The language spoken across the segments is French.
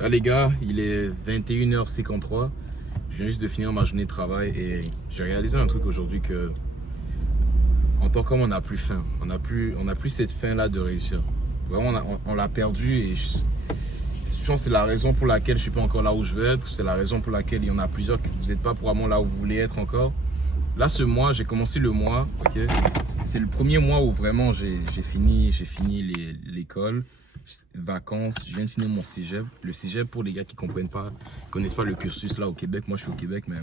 Là les gars, il est 21h53. Je viens juste de finir ma journée de travail et j'ai réalisé un truc aujourd'hui que en tant qu'homme on n'a plus faim. On a plus cette faim là de réussir. Vraiment on l'a perdu et je pense que c'est la raison pour laquelle je suis pas encore là où je veux être. C'est la raison pour laquelle il y en a plusieurs que vous n'êtes pas probablement là où vous voulez être encore. Là ce mois, j'ai commencé le mois, ok. C'est le premier mois où vraiment j'ai fini l'école. Vacances, je viens de finir mon cégep. Le cégep, pour les gars qui comprennent pas, connaissent pas le cursus là au Québec. Moi, je suis au Québec, mais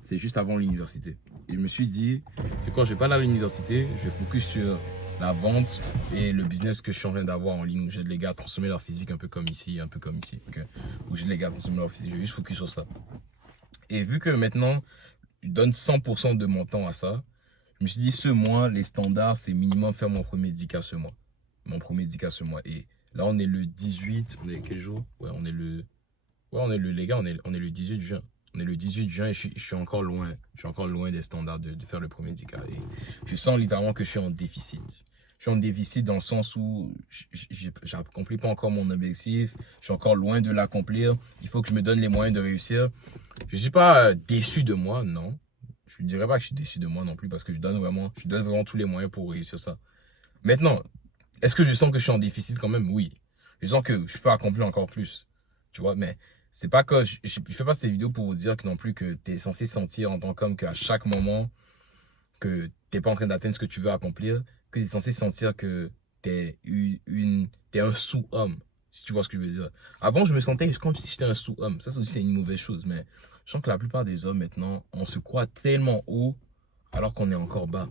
c'est juste avant l'université. Et je me suis dit, c'est quoi, je vais pas aller à l'université, je vais focus sur la vente et le business que je suis en train d'avoir en ligne où j'aide les gars à transformer leur physique un peu comme ici, ok. Où j'aide les gars à transformer leur physique, je vais juste focus sur ça. Et vu que maintenant, je donne 100% de mon temps à ça, je me suis dit, ce mois, les standards, c'est minimum faire mon premier 10K ce mois. Mon premier 10K ce mois. Et là, on est le 18. On est quel jour? Ouais, on est le. Ouais, les gars, on est le 18 juin. On est le 18 juin et je suis encore loin. Je suis encore loin des standards de faire le premier 10K. Et je sens littéralement que je suis en déficit. Je suis en déficit dans le sens où je n'accomplis pas encore mon objectif. Je suis encore loin de l'accomplir. Il faut que je me donne les moyens de réussir. Je ne suis pas déçu de moi, non. Je ne dirais pas que je suis déçu de moi non plus parce que je donne vraiment tous les moyens pour réussir ça. Maintenant, est-ce que je sens que je suis en déficit quand même? Oui. Je sens que je peux accomplir encore plus. Tu vois, mais c'est pas que je fais pas ces vidéos pour vous dire que non plus que tu es censé sentir en tant qu'homme qu'à chaque moment que tu n'es pas en train d'atteindre ce que tu veux accomplir, que tu es censé sentir que t'es un sous-homme, si tu vois ce que je veux dire. Avant, je me sentais comme si j'étais un sous-homme. Ça aussi, c'est une mauvaise chose, mais je sens que la plupart des hommes maintenant, on se croit tellement haut alors qu'on est encore bas.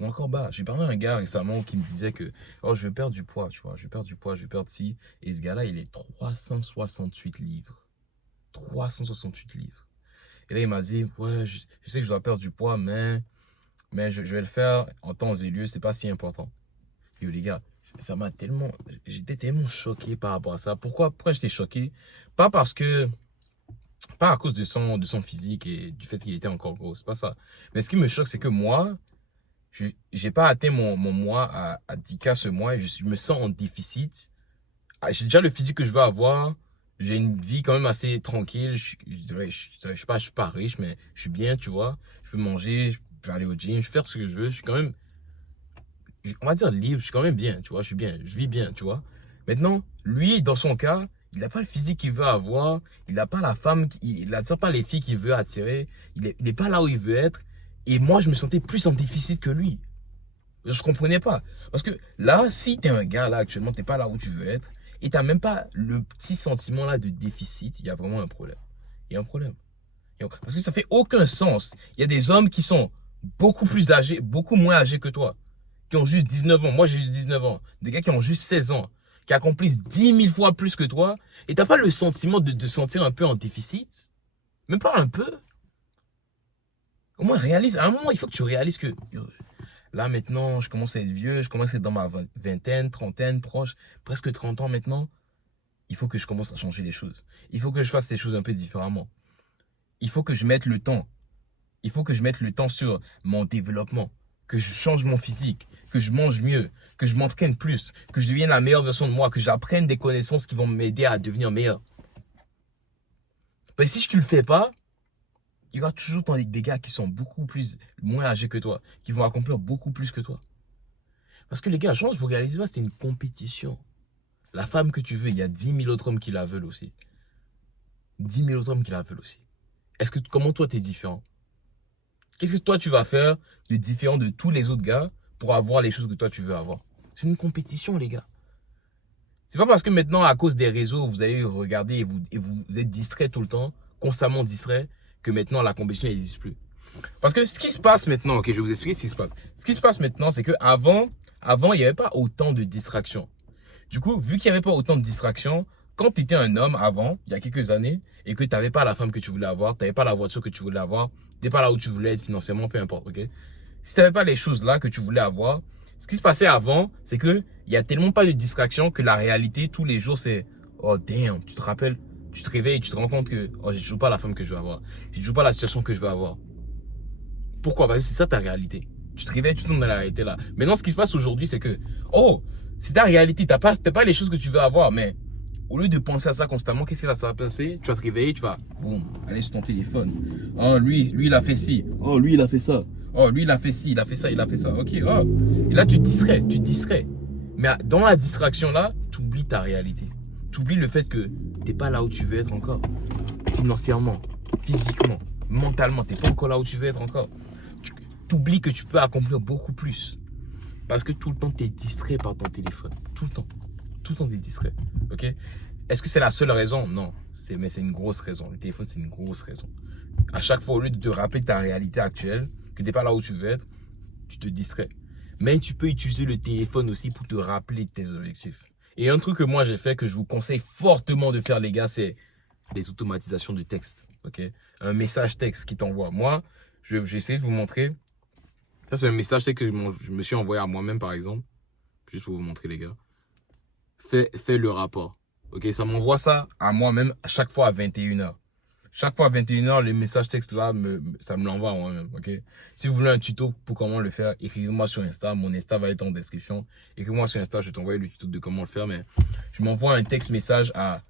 On est encore bas. J'ai parlé à un gars récemment qui me disait que oh, je veux perdre du poids, tu vois, je veux perdre du poids, je veux perdre ci. Et ce gars-là, il est 368 livres. 368 livres. Et là, il m'a dit, ouais, je sais que je dois perdre du poids, mais je vais le faire en temps et lieu, c'est pas si important. Yo, les gars, ça m'a tellement. J'étais tellement choqué par rapport à ça. Pourquoi j'étais choqué? Pas parce que. Pas à cause de son physique et du fait qu'il était encore gros, c'est pas ça. Mais ce qui me choque, c'est que moi, je n'ai pas atteint mon mois à 10K ce mois et je me sens en déficit. Ah, j'ai déjà le physique que je veux avoir. J'ai une vie quand même assez tranquille. Je suis pas riche, mais je suis bien, tu vois. Je peux manger, je peux aller au gym, je peux faire ce que je veux. Je suis quand même, on va dire libre, je suis quand même bien, tu vois. Je suis bien, je vis bien, tu vois. Maintenant, lui, dans son cas, il n'a pas le physique qu'il veut avoir. Il n'a pas la femme, il n'attire pas les filles qu'il veut attirer. Il est pas là où il veut être. Et moi, je me sentais plus en déficit que lui. Je comprenais pas. Parce que là, si tu es un gars là actuellement, tu n'es pas là où tu veux être, et tu n'as même pas le petit sentiment là de déficit, il y a vraiment un problème. Il y a un problème. Parce que ça fait aucun sens. Il y a des hommes qui sont beaucoup plus âgés, beaucoup moins âgés que toi, qui ont juste 19 ans. Moi, j'ai juste 19 ans. Des gars qui ont juste 16 ans, qui accomplissent 10 000 fois plus que toi, et tu n'as pas le sentiment de sentir un peu en déficit. Même pas un peu. Au moins, réalise. À un moment, il faut que tu réalises que là, maintenant, je commence à être vieux, je commence à être dans ma vingtaine, trentaine, proche, presque 30 ans maintenant. Il faut que je commence à changer les choses. Il faut que je fasse les choses un peu différemment. Il faut que je mette le temps. Il faut que je mette le temps sur mon développement. Que je change mon physique, que je mange mieux, que je m'entraîne plus, que je devienne la meilleure version de moi, que j'apprenne des connaissances qui vont m'aider à devenir meilleur. Mais si je ne le fais pas, il y aura toujours des gars qui sont beaucoup moins âgés que toi, qui vont accomplir beaucoup plus que toi. Parce que les gars, je pense que vous réalisez pas, c'est une compétition. La femme que tu veux, il y a 10 000 autres hommes qui la veulent aussi. 10 000 autres hommes qui la veulent aussi. Comment toi, tu es différent? Qu'est-ce que toi, tu vas faire de différent de tous les autres gars pour avoir les choses que toi, tu veux avoir? C'est une compétition, les gars. C'est pas parce que maintenant, à cause des réseaux, vous allez regarder et vous êtes distrait tout le temps, constamment distrait, que maintenant, la compétition n'existe plus. Parce que ce qui se passe maintenant, ok, je vais vous expliquer ce qui se passe. Ce qui se passe maintenant, c'est qu'avant, il n'y avait pas autant de distractions. Du coup, vu qu'il n'y avait pas autant de distractions, quand tu étais un homme avant, il y a quelques années, et que tu n'avais pas la femme que tu voulais avoir, tu n'avais pas la voiture que tu voulais avoir, tu n'étais pas là où tu voulais être financièrement, peu importe, ok? Si tu n'avais pas les choses là que tu voulais avoir, ce qui se passait avant, c'est qu'il n'y a tellement pas de distractions que la réalité, tous les jours, c'est oh damn, tu te rappelles, tu te réveilles et tu te rends compte que oh, j'ai toujours pas la femme que je veux avoir, j'ai toujours pas la situation que je veux avoir. Pourquoi? Parce que c'est ça ta réalité. Tu te réveilles, tu tombes dans la réalité là. Maintenant, ce qui se passe aujourd'hui, c'est que, oh, c'est ta réalité. T'as pas les choses que tu veux avoir, mais Au lieu de penser à ça constamment, qu'est-ce que ça va passer? Tu vas te réveiller, tu vas, boum, aller sur ton téléphone. Oh, lui, il a fait ci. Oh, lui, il a fait ça. Oh, lui, il a fait ci, il a fait ça, il a fait ça. Ok, oh. Et là, tu te distrais, tu te distrais. Mais dans la distraction là, tu oublies ta réalité. Tu oublies le fait que tu n'es pas là où tu veux être encore. Financièrement, physiquement, mentalement, tu n'es pas encore là où tu veux être encore. Tu oublies que tu peux accomplir beaucoup plus. Parce que tout le temps, tu es distrait par ton téléphone. Tout le temps. Tout le temps, tu es distrait. Ok? Est-ce que c'est la seule raison? Non. Mais c'est une grosse raison. Le téléphone, c'est une grosse raison. À chaque fois, au lieu de te rappeler ta réalité actuelle, que tu n'es pas là où tu veux être, tu te distrais. Mais tu peux utiliser le téléphone aussi pour te rappeler tes objectifs. Et un truc que moi j'ai fait, que je vous conseille fortement de faire les gars, c'est les automatisations de texte. Ok? Un message texte qui t'envoie. Moi, j'ai essayé de vous montrer. Ça, c'est un message texte que je me suis envoyé à moi-même, par exemple. Juste pour vous montrer, les gars. Fais le rapport. Ok? Ça m'envoie ça à moi-même à chaque fois à 21h. Chaque fois à 21h, le message texte là, ça me l'envoie à moi-même. Ok? Si vous voulez un tuto pour comment le faire, écrivez-moi sur Insta. Mon Insta va être en description. Écrivez-moi sur Insta, je vais t'envoyer le tuto de comment le faire. Mais je m'envoie un texte message à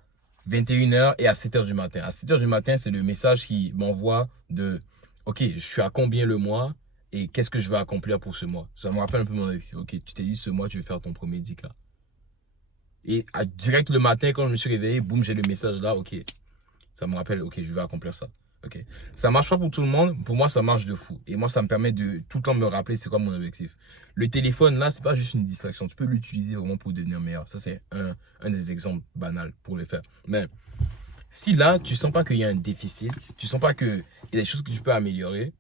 21h et à 7h du matin. À 7h du matin, c'est le message qui m'envoie de OK, je suis à combien le mois et qu'est-ce que je vais accomplir pour ce mois. Ça me rappelle un peu mon objectif. OK, tu t'es dit ce mois, tu veux faire ton premier 10K. Et direct le matin, quand je me suis réveillé, boum, j'ai le message là. OK, ça me rappelle, OK, je vais accomplir ça. OK. Ça marche pas pour tout le monde. Pour moi, ça marche de fou. Et moi, ça me permet de tout le temps me rappeler c'est quoi mon objectif. Le téléphone, là, c'est pas juste une distraction. Tu peux l'utiliser vraiment pour devenir meilleur. Ça, c'est un des exemples banals pour le faire. Mais si là, tu sens pas qu'il y a un déficit, tu sens pas qu'il y a des choses que tu peux améliorer,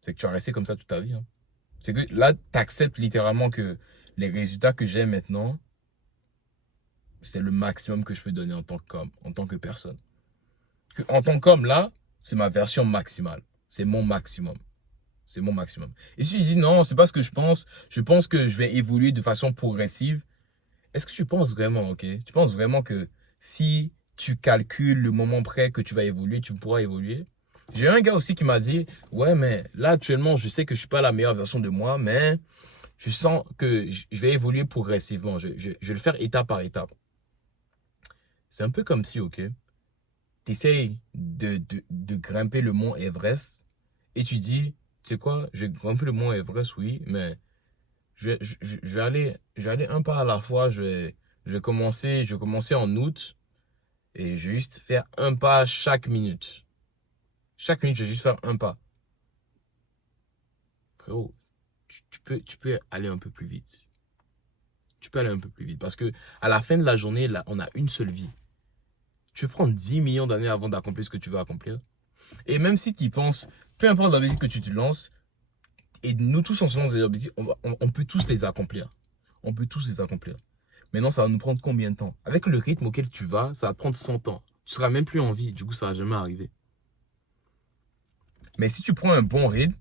c'est que tu vas rester comme ça toute ta vie. Hein. C'est que là, tu acceptes littéralement que les résultats que j'ai maintenant, c'est le maximum que je peux donner en tant qu'homme, en tant que personne. En tant qu'homme, là, c'est ma version maximale. C'est mon maximum. C'est mon maximum. Et si je dis non, c'est pas ce que je pense que je vais évoluer de façon progressive. Est-ce que tu penses vraiment, ok? Tu penses vraiment que si tu calcules le moment près que tu vas évoluer, tu pourras évoluer? J'ai un gars aussi qui m'a dit, ouais, mais là, actuellement, je sais que je suis pas la meilleure version de moi, mais je sens que je vais évoluer progressivement. Je vais le faire étape par étape. C'est un peu comme si, ok, tu essayes de grimper le mont Everest et tu dis, tu sais quoi, je vais grimper le mont Everest, oui, mais je vais aller un pas à la fois. Je vais commencer en août et je vais juste faire un pas chaque minute. Chaque minute, je vais juste faire un pas. Frérot, tu peux aller un peu plus vite. Tu peux aller un peu plus vite parce que à la fin de la journée, là, on a une seule vie. Tu peux prendre 10 millions d'années avant d'accomplir ce que tu veux accomplir. Et même si tu y penses, peu importe l'objectif que tu te lances, et nous tous en se lance des objectifs, on peut tous les accomplir. On peut tous les accomplir. Maintenant, ça va nous prendre combien de temps? Avec le rythme auquel tu vas, ça va te prendre 100 ans. Tu seras même plus en vie. Du coup, ça va jamais arriver. Mais si tu prends un bon rythme,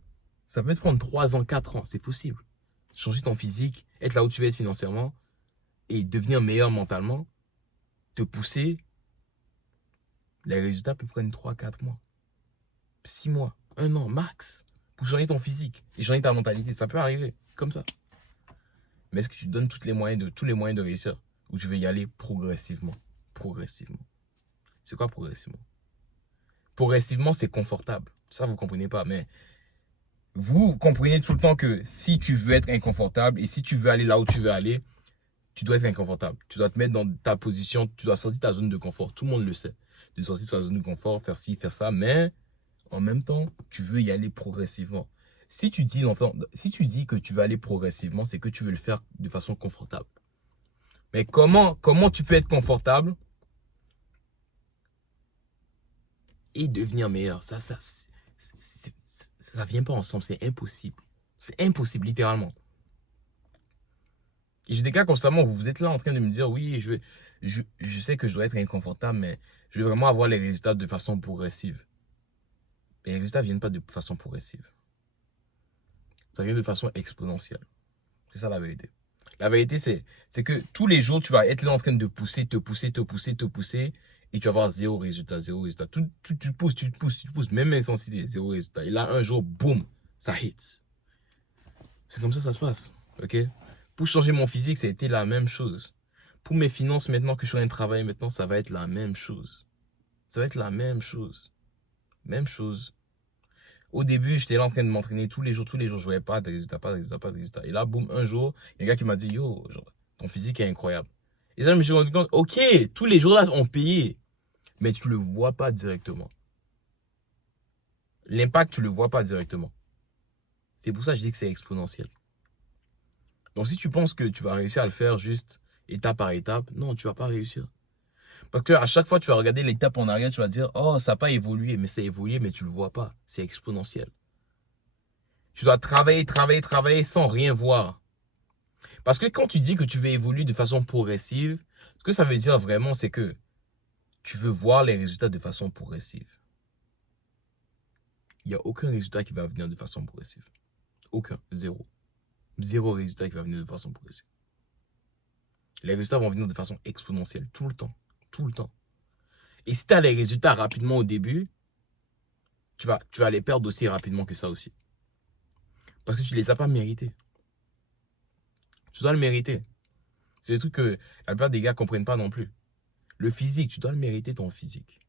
ça peut te prendre 3 ans, 4 ans. C'est possible. Changer ton physique, être là où tu veux être financièrement et devenir meilleur mentalement, te pousser, les résultats peuvent prendre 3, 4 mois, 6 mois, 1 an max pour changer ton physique et changer ta mentalité. Ça peut arriver comme ça. Mais est-ce que tu te donnes tous les moyens de réussir ou tu veux y aller progressivement? Progressivement. C'est quoi progressivement? Progressivement, c'est confortable. Ça, vous ne comprenez pas. Mais vous comprenez tout le temps que si tu veux être inconfortable et si tu veux aller là où tu veux aller, tu dois être inconfortable. Tu dois te mettre dans ta position, tu dois sortir de ta zone de confort. Tout le monde le sait. De sortir de ta zone de confort, faire ci, faire ça. Mais en même temps, tu veux y aller progressivement. Si tu dis que tu veux aller progressivement, c'est que tu veux le faire de façon confortable. Mais comment tu peux être confortable et devenir meilleur? Ça vient pas ensemble. C'est impossible. C'est impossible, littéralement. Et j'ai des cas constamment où vous êtes là en train de me dire, oui, je sais que je dois être inconfortable, mais je veux vraiment avoir les résultats de façon progressive. Et les résultats ne viennent pas de façon progressive. Ça vient de façon exponentielle. C'est ça la vérité. La vérité, c'est que tous les jours, tu vas être là en train de pousser, te pousser, et tu vas avoir zéro résultat, zéro résultat. Tu pousses, même intensité, zéro résultat. Et là, un jour, boum, ça hit. C'est comme ça se passe, ok? Pour changer mon physique, ça a été la même chose. Pour mes finances, maintenant que je suis en train de travailler, maintenant, ça va être la même chose. Ça va être la même chose. Même chose. Au début, j'étais là en train de m'entraîner tous les jours, je voyais pas de résultats, pas de résultats, pas de résultats. Et là, boum, un jour, il y a un gars qui m'a dit, yo, genre, ton physique est incroyable. Et ça, je me suis rendu compte, ok, tous les jours là, on payé, mais tu le vois pas directement. L'impact, tu le vois pas directement. C'est pour ça que je dis que c'est exponentiel. Donc, si tu penses que tu vas réussir à le faire juste étape par étape, non, tu vas pas réussir. Parce qu'à chaque fois, tu vas regarder l'étape en arrière, tu vas dire, oh, ça n'a pas évolué, mais ça a évolué, mais tu le vois pas. C'est exponentiel. Tu dois travailler, travailler, travailler sans rien voir. Parce que quand tu dis que tu veux évoluer de façon progressive, ce que ça veut dire vraiment, c'est que tu veux voir les résultats de façon progressive. Il n'y a aucun résultat qui va venir de façon progressive. Aucun. Zéro. Zéro résultat qui va venir de façon progressive. Les résultats vont venir de façon exponentielle. Tout le temps. Tout le temps. Et si tu as les résultats rapidement au début, tu vas les perdre aussi rapidement que ça aussi. Parce que tu ne les as pas mérités. Tu dois le mériter. C'est le truc que la plupart des gars ne comprennent pas non plus. Le physique, tu dois le mériter ton physique.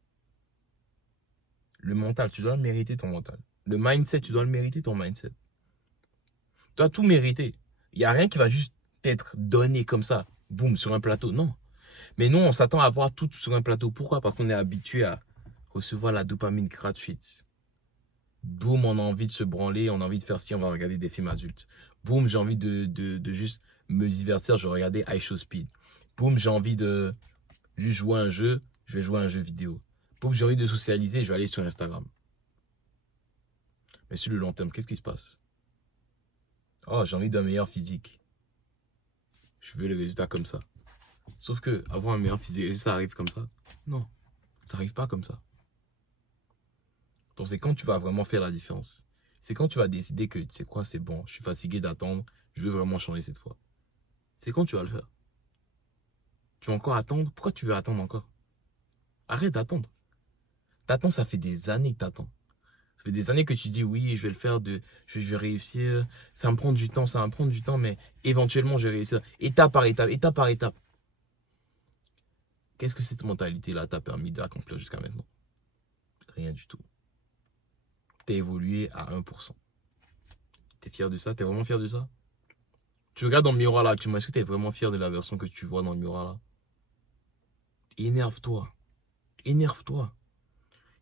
Le mental, tu dois le mériter ton mental. Le mindset, tu dois le mériter ton mindset. Tu dois tout mériter. Il n'y a rien qui va juste être donné comme ça, boum, sur un plateau. Non. Mais nous, on s'attend à avoir tout sur un plateau. Pourquoi? Parce qu'on est habitué à recevoir la dopamine gratuite. Boum, on a envie de se branler, on a envie de faire ci, on va regarder des films adultes. Boum, j'ai envie de juste me divertir, je vais regarder iShowSpeed. Boum, j'ai envie de juste jouer à un jeu, je vais jouer à un jeu vidéo. Boum, j'ai envie de socialiser, je vais aller sur Instagram. Mais sur le long terme, qu'est-ce qui se passe? Oh, j'ai envie d'un meilleur physique. Je veux le résultat comme ça. Sauf que avoir un meilleur physique, ça arrive comme ça? Non, ça n'arrive pas comme ça. Donc c'est quand tu vas vraiment faire la différence. C'est quand tu vas décider que, tu sais quoi, c'est bon, je suis fatigué d'attendre, je veux vraiment changer cette fois. C'est quand tu vas le faire. Tu vas encore attendre? Pourquoi tu veux attendre encore? Arrête d'attendre. T'attends, ça fait des années que t'attends. Ça fait des années que tu dis oui, je vais le faire, je vais réussir, ça va me prendre du temps, mais éventuellement je vais réussir. Étape par étape, étape par étape. Qu'est-ce que cette mentalité-là t'a permis d'accomplir jusqu'à maintenant? Rien du tout. T'as évolué à 1%. T'es fier de ça? T'es vraiment fier de ça? Tu regardes dans le miroir là actuellement, est-ce que t'es vraiment fier de la version que tu vois dans le miroir là? Énerve-toi. Énerve-toi.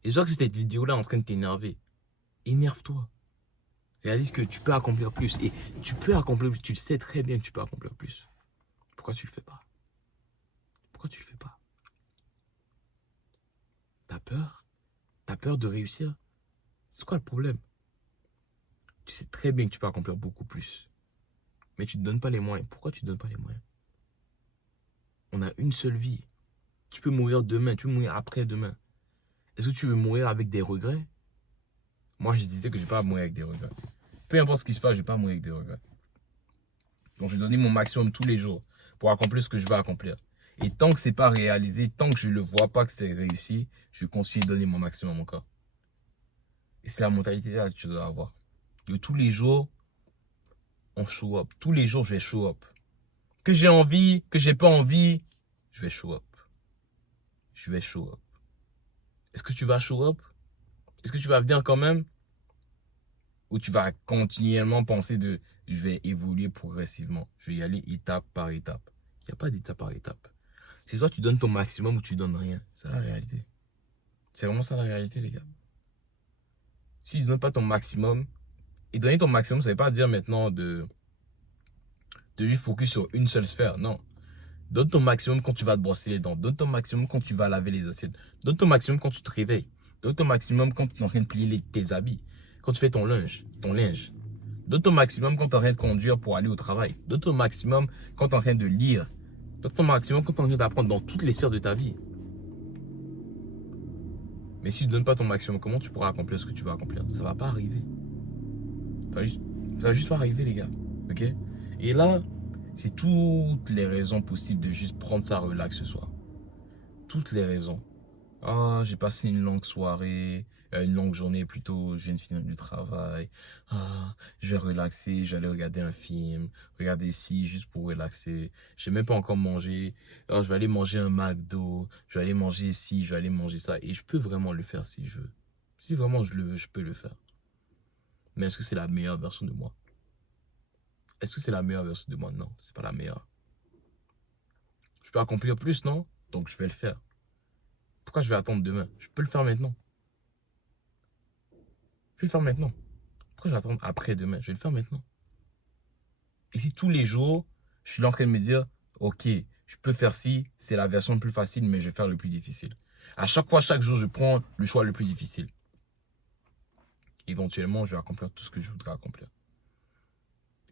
Et je vois que cette vidéo-là est en train de t'énerver. Énerve-toi. Réalise que tu peux accomplir plus. Et tu peux accomplir plus. Tu le sais très bien que tu peux accomplir plus. Pourquoi tu le fais pas? Pourquoi tu le fais pas? T'as peur? T'as peur de réussir? C'est quoi le problème? Tu sais très bien que tu peux accomplir beaucoup plus. Mais tu ne te donnes pas les moyens. Pourquoi tu ne te donnes pas les moyens? On a une seule vie. Tu peux mourir demain, tu peux mourir après-demain. Est-ce que tu veux mourir avec des regrets? Moi, je disais que je ne vais pas mourir avec des regrets. Peu importe ce qui se passe, je ne vais pas mourir avec des regrets. Donc, je vais donner mon maximum tous les jours pour accomplir ce que je veux accomplir. Et tant que ce n'est pas réalisé, tant que je ne le vois pas que c'est réussi, je vais continuer de donner mon maximum encore. Et c'est la mentalité là que tu dois avoir. Et tous les jours, on show up. Tous les jours, je vais show up. Que j'ai envie, que j'ai pas envie, je vais show up. Je vais show up. Est-ce que tu vas show up? Est-ce que tu vas venir quand même? Ou tu vas continuellement penser de je vais évoluer progressivement. Je vais y aller étape par étape. Il n'y a pas d'étape par étape. C'est soit tu donnes ton maximum ou tu donnes rien. C'est la réalité. C'est vraiment ça la réalité, les gars. Si tu ne donnes pas ton maximum, et donner ton maximum, ça ne veut pas dire maintenant de lui focus sur une seule sphère. Non. Donne ton maximum quand tu vas te brosser les dents. Donne ton maximum quand tu vas laver les assiettes. Donne ton maximum quand tu te réveilles. Donne ton maximum quand tu es en train de plier tes habits. Quand tu fais ton linge. Donne ton maximum quand tu es en train de conduire pour aller au travail. Donne ton maximum quand tu es en train de lire. Donne ton maximum quand tu es en train d'apprendre dans toutes les sphères de ta vie. Mais si tu ne donnes pas ton maximum, comment tu pourras accomplir ce que tu veux accomplir? Ça ne va pas arriver. Ça va juste pas arriver, les gars. Ok? Et là, j'ai toutes les raisons possibles de juste prendre ça relax ce soir. Toutes les raisons. Ah, j'ai passé une longue soirée, une longue journée plutôt, je viens de finir du travail. Ah, je vais relaxer, j'allais regarder un film, regarder ci juste pour relaxer. J'ai même pas encore mangé. Ah, je vais aller manger un McDo, je vais aller manger ci, je vais aller manger ça. Et je peux vraiment le faire si je veux. Si vraiment je le veux, je peux le faire. Mais est-ce que c'est la meilleure version de moi? Est-ce que c'est la meilleure version de moi? Non, c'est pas la meilleure. Je peux accomplir plus, non? Donc je vais le faire. Pourquoi je vais attendre demain? Je peux le faire maintenant. Je vais le faire maintenant. Pourquoi je vais attendre après-demain? Je vais le faire maintenant. Et si tous les jours, je suis là en train de me dire, ok, je peux faire ci, c'est la version plus facile, mais je vais faire le plus difficile. À chaque fois, chaque jour, je prends le choix le plus difficile. Éventuellement, je vais accomplir tout ce que je voudrais accomplir.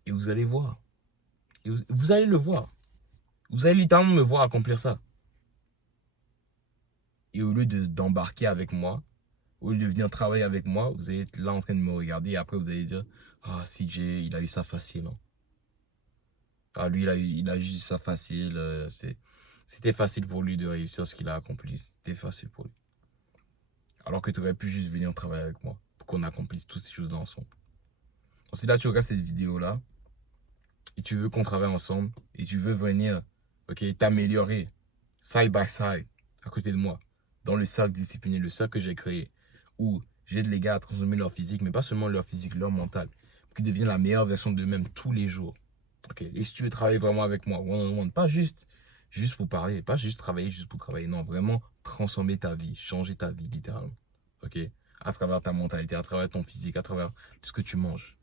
Et vous allez voir. Et vous allez le voir. Vous allez littéralement me voir accomplir ça. Et au lieu d'embarquer avec moi, au lieu de venir travailler avec moi, vous allez être là en train de me regarder et après vous allez dire, ah, CJ, il a eu ça facile, hein. Ah, lui, il a eu ça facile. C'était facile pour lui de réussir ce qu'il a accompli. C'était facile pour lui. Alors que tu aurais pu juste venir travailler avec moi pour qu'on accomplisse toutes ces choses-là ensemble. Donc, si là, tu regardes cette vidéo-là et tu veux qu'on travaille ensemble et tu veux venir, ok, t'améliorer side by side à côté de moi dans le cercle discipliné, le cercle que j'ai créé où j'aide les gars à transformer leur physique, mais pas seulement leur physique, leur mental, pour qu'ils deviennent la meilleure version d'eux-mêmes tous les jours. Okay. Et si tu veux travailler vraiment avec moi, one on one, pas juste pour parler, pas juste travailler juste pour travailler, non, vraiment transformer ta vie, changer ta vie littéralement, ok, à travers ta mentalité, à travers ton physique, à travers tout ce que tu manges.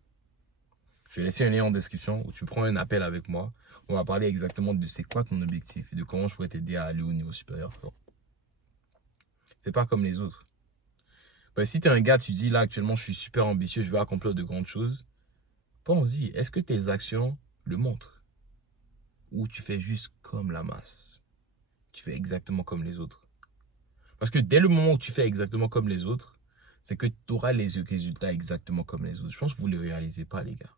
Je vais laisser un lien en description où tu prends un appel avec moi. On va parler exactement de c'est quoi ton objectif et de comment je pourrais t'aider à aller au niveau supérieur. Fais pas comme les autres. Ben, si tu es un gars, tu dis là actuellement je suis super ambitieux, je veux accomplir de grandes choses, pense-y, est-ce que tes actions le montrent? Ou tu fais juste comme la masse? Tu fais exactement comme les autres. Parce que dès le moment où tu fais exactement comme les autres, c'est que tu auras les résultats exactement comme les autres. Je pense que vous ne le réalisez pas, les gars.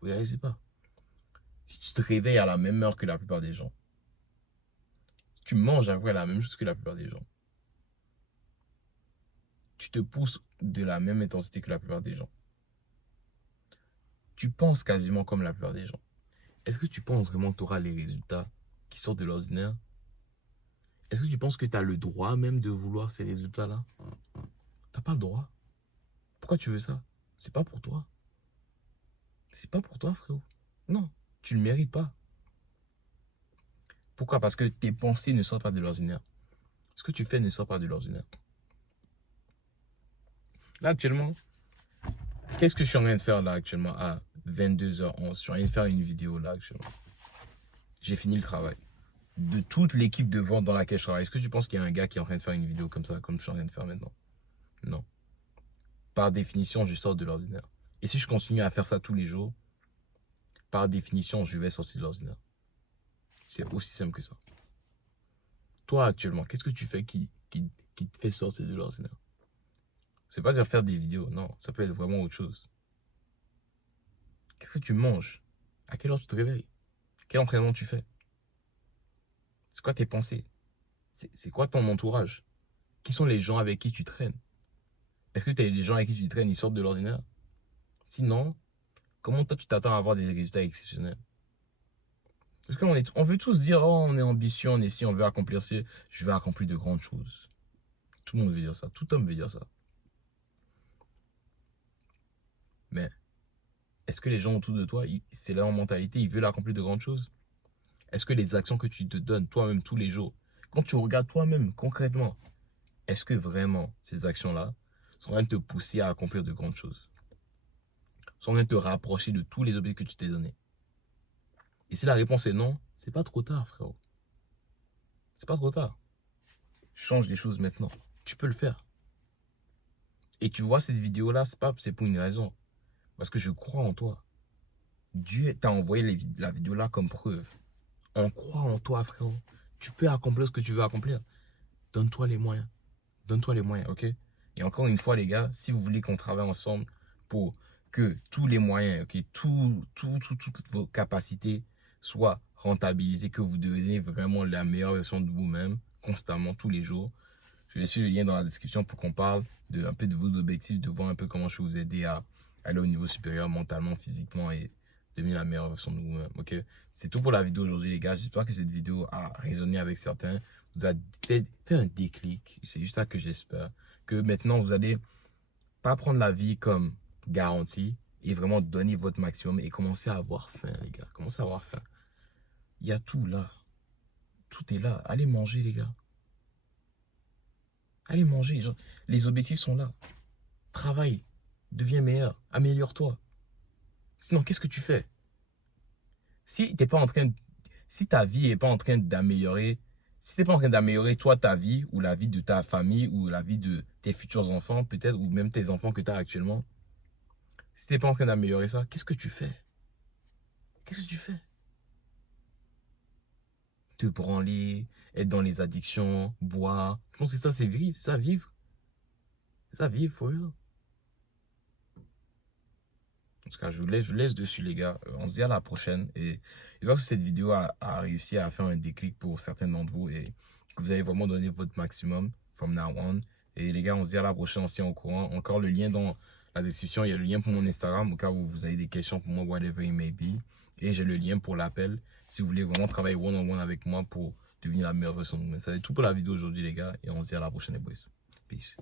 Vous ne réalisez pas. Si tu te réveilles à la même heure que la plupart des gens, si tu manges après la même chose que la plupart des gens, tu te pousses de la même intensité que la plupart des gens, tu penses quasiment comme la plupart des gens. Est-ce que tu penses vraiment que tu auras les résultats qui sortent de l'ordinaire? Est-ce que tu penses que tu as le droit même de vouloir ces résultats-là? Tu n'as pas le droit. Pourquoi tu veux ça? C'est pas pour toi. C'est pas pour toi, frérot. Non, tu ne le mérites pas. Pourquoi? Parce que tes pensées ne sortent pas de l'ordinaire. Ce que tu fais ne sort pas de l'ordinaire. Là, actuellement, qu'est-ce que je suis en train de faire là actuellement à 22h11? Je suis en train de faire une vidéo là actuellement. J'ai fini le travail. De toute l'équipe de vente dans laquelle je travaille, est-ce que tu penses qu'il y a un gars qui est en train de faire une vidéo comme ça, comme je suis en train de faire maintenant? Non. Par définition, je sors de l'ordinaire. Et si je continue à faire ça tous les jours, par définition, je vais sortir de l'ordinaire. C'est aussi simple que ça. Toi, actuellement, qu'est-ce que tu fais qui te fait sortir de l'ordinaire? C'est pas dire faire des vidéos, non. Ça peut être vraiment autre chose. Qu'est-ce que tu manges? À quelle heure tu te réveilles? Quel entraînement tu fais? C'est quoi tes pensées? C'est quoi ton entourage? Qui sont les gens avec qui tu traînes? Est-ce que les gens avec qui tu traînes, ils sortent de l'ordinaire? Sinon, comment toi tu t'attends à avoir des résultats exceptionnels? Parce on veut tous dire, oh, on est ambitieux, on est ici, on veut accomplir ci, je veux accomplir de grandes choses. Tout le monde veut dire ça, tout homme veut dire ça. Mais est-ce que les gens autour de toi, c'est leur mentalité, ils veulent accomplir de grandes choses? Est-ce que les actions que tu te donnes toi-même tous les jours, quand tu regardes toi-même concrètement, est-ce que vraiment ces actions-là sont en train de te pousser à accomplir de grandes choses? Sont en train de te rapprocher de tous les objectifs que tu t'es donnés? Et si la réponse est non, c'est pas trop tard, frérot. C'est pas trop tard. Change les choses maintenant. Tu peux le faire. Et tu vois cette vidéo-là, c'est pour une raison. Parce que je crois en toi. Dieu t'a envoyé la vidéo là comme preuve. On croit en toi, frérot. Tu peux accomplir ce que tu veux accomplir. Donne-toi les moyens. Donne-toi les moyens, ok? Et encore une fois, les gars, si vous voulez qu'on travaille ensemble pour que tous les moyens, ok, toutes vos capacités soient rentabilisées, que vous devenez vraiment la meilleure version de vous-même, constamment, tous les jours, Je vais laisser le lien dans la description pour qu'on parle un peu de vos objectifs, de voir un peu comment je peux vous aider à aller au niveau supérieur mentalement, physiquement et devenir la meilleure version de vous-même. Ok, c'est tout pour la vidéo aujourd'hui, les gars. J'espère que cette vidéo a résonné avec certains, vous a fait un déclic. C'est juste ça que j'espère. Que maintenant, vous allez pas prendre la vie comme garantie et vraiment donner votre maximum et commencer à avoir faim, les gars. Commencez à avoir faim. Il y a tout là. Tout est là. Allez manger, les gars. Allez manger. Genre, les objectifs sont là. Travaille. Deviens meilleur. Améliore-toi. Sinon, qu'est-ce que tu fais? Si t'es pas en train, si ta vie n'est pas en train d'améliorer, si t'es pas en train d'améliorer toi ta vie ou la vie de ta famille ou la vie de tes futurs enfants peut-être ou même tes enfants que tu as actuellement, si t'es pas en train d'améliorer ça, qu'est-ce que tu fais? Qu'est-ce que tu fais? Te branler, être dans les addictions, boire. Je pense que ça c'est vivre, c'est ça vivre. C'est ça vivre, for real. En tout cas, je vous laisse dessus, les gars. On se dit à la prochaine. Et j'espère que cette vidéo a réussi à faire un déclic pour certains d'entre vous et que vous avez vraiment donné votre maximum from now on. Et les gars, on se dit à la prochaine. On se tient au courant. Encore le lien dans la description. Il y a le lien pour mon Instagram au cas où vous avez des questions pour moi, whatever it may be. Et j'ai le lien pour l'appel si vous voulez vraiment travailler one-on-one avec moi pour devenir la meilleure version de vous-même. Ça va être tout pour la vidéo aujourd'hui, les gars. Et on se dit à la prochaine, les boys. Peace.